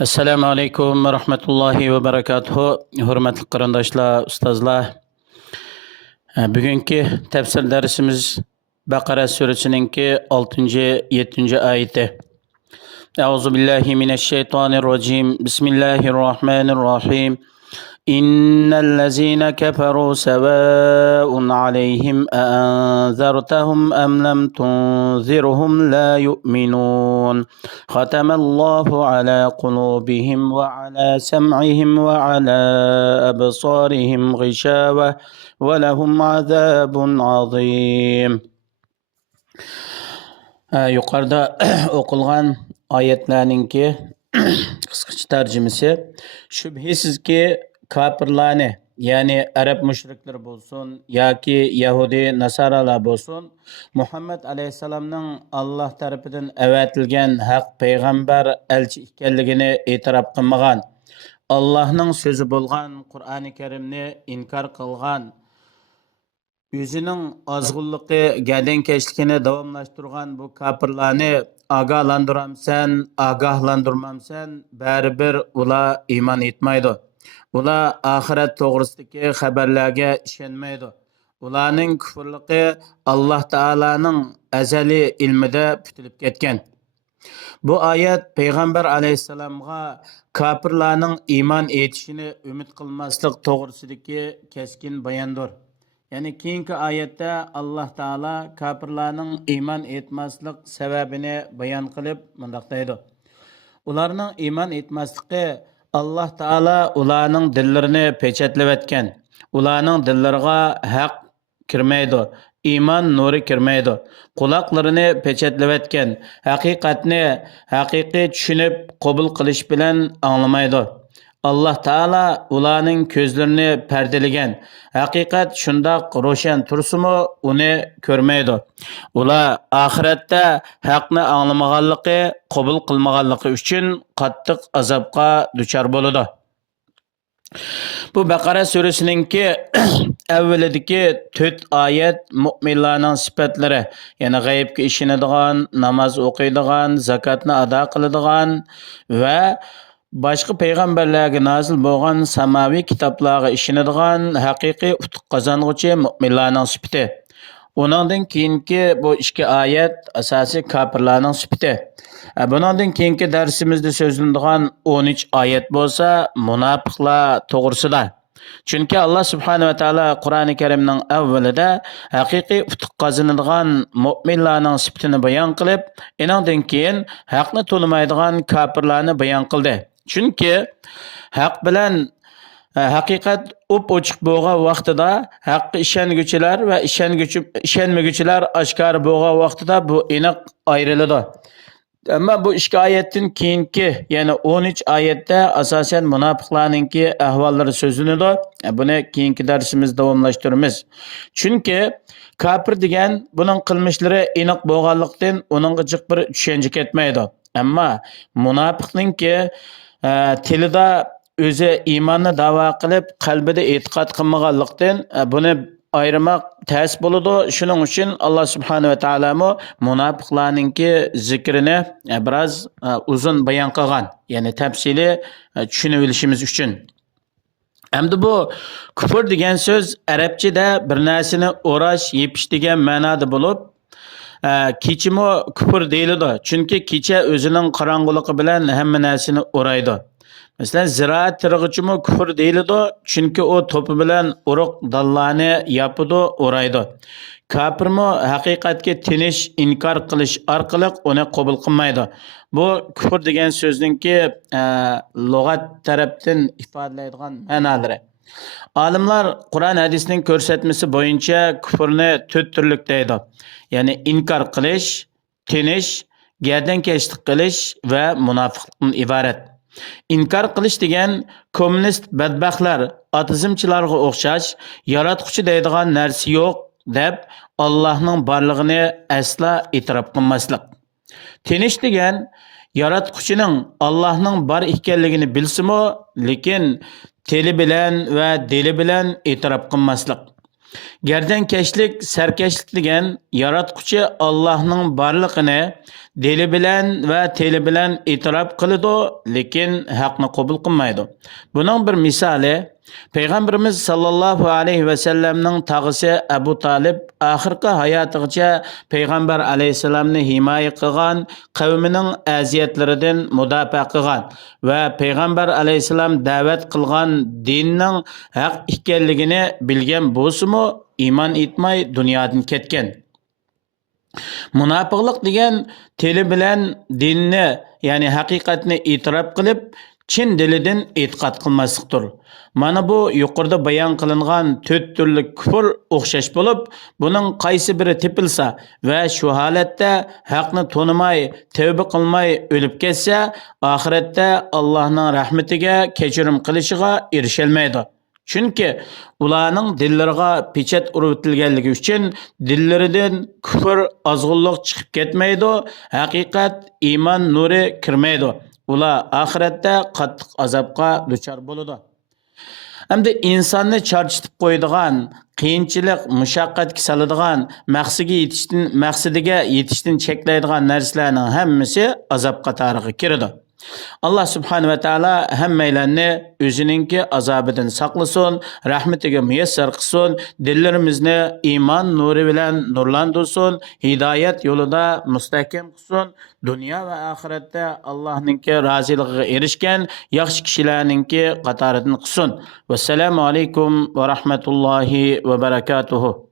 Assalamu alaikum wa rahmatullahi wa barakatuhu. Hurmatli qarindoshlar, ustozlar. Bugungi tafsir darsimiz Baqara surasininki 6-7 oyati. A'udzu billahi minash shaytonir rojim. Bismillahir rahmanir rahim. إن الذين كفروا سواء عليهم أأنذرتهم أم لم تنذرهم لا يؤمنون ختم الله على قلوبهم وعلى سمعهم وعلى أبصارهم غشاوة ولهم عذاب عظيم. Yuqorida o'qilgan oyatlarninki qisqacha tarjimasi shubhisizki kafirlarni, ya'ni Arab mushriklar bo'lsin yoki Yahudi nasaralar bo'lsin, Muhammad alayhisalomning Alloh tarafidan avatilgan haq payg'ambar elchi ekanligini e'tirof qilmagan, Allohning so'zi bo'lgan Qur'oni Karimni inkor qilgan, o'zining ozg'unligi, gadankeşligini davomlashtirgan bu kafirlarni ogohlantirmamsan, baribir ular iymon etmaydi. Ular oxirat to'g'risidagi xabarlarga ishonmaydi. Ularning kufrligi Alloh taolaning azaliy ilmida putilib ketgan. Bu oyat payg'ambar alayhisalomga kafirlarning iymon etishini umid qilmaslik to'g'risidagi keskin bayondir. Yani keyingi oyatda Alloh taolo kafirlarning iymon etmaslik sababini bayon qilib mundaq deydi. Ularning iymon etmasligi Alloh taolo ularning dillarini pechatlayib etgan. Ularning dillariga haq kirmaydi, iymon nuri kirmaydi. Quloqlarini pechatlayib etgan. Haqiqatni haqiqiy tushunib qabul qilish bilan anglamaydi. Alloh taolo ularning ko'zlarini pardalagan. Haqiqat shundoq ro'shan tursimi uni ko'rmaydi. Ular oxiratda haqni anglamaganligi, qabul qilmaganligi uchun qattiq azobga duchor bo'ladi. Bu Baqara surasininki avvalidagi 4 oyat mu'minlarning sifatlari, ya'ni g'aybga ishonadigan, namoz o'qiydigan, zakotni ado qiladigan va boshqa payg'ambarlarga nozil bo'lgan samaviy kitoblarga ishonadigan haqiqiy utuq qozong'uvchi mu'minlarning sifati. Uningdan keyingi bu ikki oyat asosiy kofirlarning sifati. Buningdan keyingi darsimizda so'zlanadigan 13 oyat bo'lsa munofiqlar to'g'risida. Chunki Alloh subhanahu va taolo Qur'oni Karimning avvalida haqiqiy utuq qozonadigan mu'minlarning sifatini bayon qilib, uningdan keyin haqni to'lamaydigan kofirlarni bayon qildi. Chunki haq bilan haqiqat ochiq bo'lgan vaqtida haqqa ishonguchilar va ishonmaguchilar oshkor bo'lgan vaqtida bu aniq ayriladi. Ammo bu ikki oyatdan keyingi, ya'ni 13 oyatda asosan munofiqlarningki ahvollari so'zlanadi. Buni keyingi darsimizda davomlashtiramiz. Chunki kafir degan buning qilmishlari aniq bo'lganlikdan uningga jiq bir tushuncha ketmaydi. Ammo munofiqningki tilida o'zi iymonni da'vo qilib, qalbida e'tiqod qilmaganlikdan buni ayırmak ters bo'ladi. Shuning uchun Alloh subhanahu va taolo munofiqlarningki zikrini biroz uzun bayon qilgan, ya'ni tafsili tushunib olishimiz uchun. Endi bu kufr degan so'z arabchada bir narsani o'rash, yepish degan ma'noda bo'lib, kechimi kufr deyiladi. Chunki kecha o'zining qorong'uligi bilan hamma narsani o'raydi. Mesela ziraat tırgıçımı küfür değildi. Çünkü o topu bilen uruk dallarını yapıdı, oraydı. Kafir mi hakikatki tiniş, inkar kılış arkalık onu kabul kılmaydı. Bu küfür degen sözün ki lügat taraftan ifadeleyen manaları. Alimler Kur'an hadisinin körsetmesi boyunca küfürünü 4 türlük deydi. Yani inkar kılış, tiniş, gerdenkeşlik kılış ve münafıklıktan ibaret. İnkar qilish degan kommunist badbaxtlar atizmchilarga o'xshash yaratquchi deydigan narsa yo'q deb Allohning borlig'ini asla e'tirof qilmaslik. Tinish degan yaratquchining Allohning bor ekanligini bilsimi, lekin tili bilan va dili bilan e'tirof qilmaslik. Gerdankeşlik, serkeşlik degan yaratquchi Allohning borlig'ini dili bilan va tili bilan e'tirof qiladi, lekin haqni qabul qilmaydi. Buning bir misoli Payg'ambarimiz sallallohu alayhi va sallamning tag'isi Abu Talib oxirgi hayotigacha payg'ambar alayhisalomni himoya qilgan, qavmining aziyatlaridan mudofaa qilgan va payg'ambar alayhisalom da'vat qilgan dinning haq ekanligini bilgan bo'lsa-mu, iymon etmay dunyodan ketgan. Munofiqlik degan tili bilan dinni, ya'ni haqiqatni e'tirof qilib, chin dilidan e'tiqod qilmaslikdir. Mana bu yuqorida bayon qilingan 4 turli kufr o'xshash bo'lib, buning qaysi biri tepilsa va shu holatda haqni tanimay, tavba qilmay o'lib ketsa, oxiratda Allohning rahmatiga, kechirim qilishiga erisholmaydi. Chunki ularning dillariga pechat urib o'tilganligi uchun dillaridan kufr, ozg'unlik chiqib ketmaydi, haqiqat, iymon nuri kirmaydi. Ular oxiratda qattiq azobga duchor bo'ladi. Hamda insonni charchitib qo'yadigan, qiyinchilik, mushaqqatga soladigan, maqsadiga yetishdan cheklaydigan narsalarning hammasi azob qatoriga kiradi. Allah subhanahu va taolo hammanglarni o'zininki azobidan saqlasin, rahmatiga muyassar qilsin, dillarimizni iymon nuri bilan nurlantirsin, hidoyat yo'lida mustahkam qilsin, dunyo va oxiratda Allohninki roziligiga erishgan yaxshi kishilarninki qatoridan qilsin. Vassalomu alaykum va rahmatullohi va barakatuh.